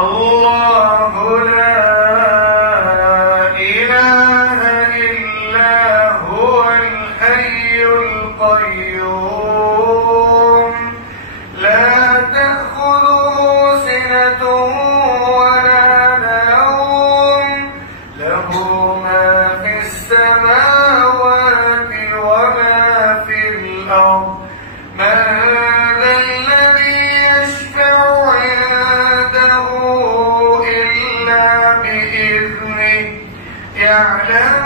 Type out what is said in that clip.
الله لا إله إلا هو الحي القيوم لا تأخذه سنة ولا نوم له ما في السماوات وما في الأرض من ذا الذي يشفع عنده إلا بإذنه يعلم